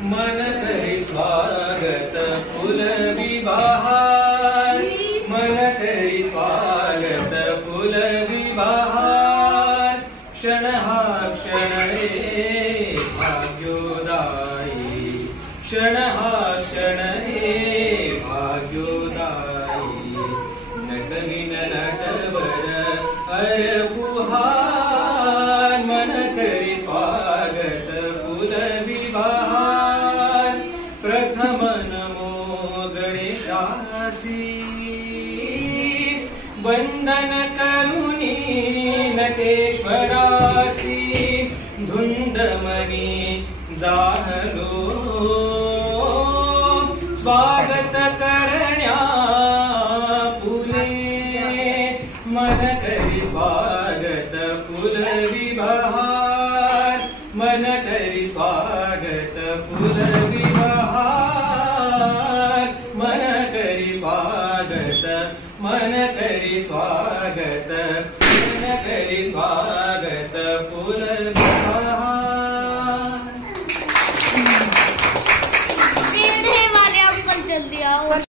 मन करी स्वागत फुल विवाहार, मन करी स्वागत फुल विवाहार। क्षण हा क्षण रे भाग्योदायी, क्षण हा क्षण रे भाग्योदायी। नटविन नटवर हर पुहार, मन करी स्वागत फुल विवाहार। प्रथम नमो गणेशासी, वंदन करुणी नटेश्वरासी। धुंदमनी जाहलो स्वागत करण्या फुले, मन करी स्वागत फुल विवाहार, मन करी स्वागत फुल विवाहार। मन करी स्वागत, मन करी स्वागत, मन करी स्वागत फुल विवाहार। हमारे अंकल जल्दी आओ।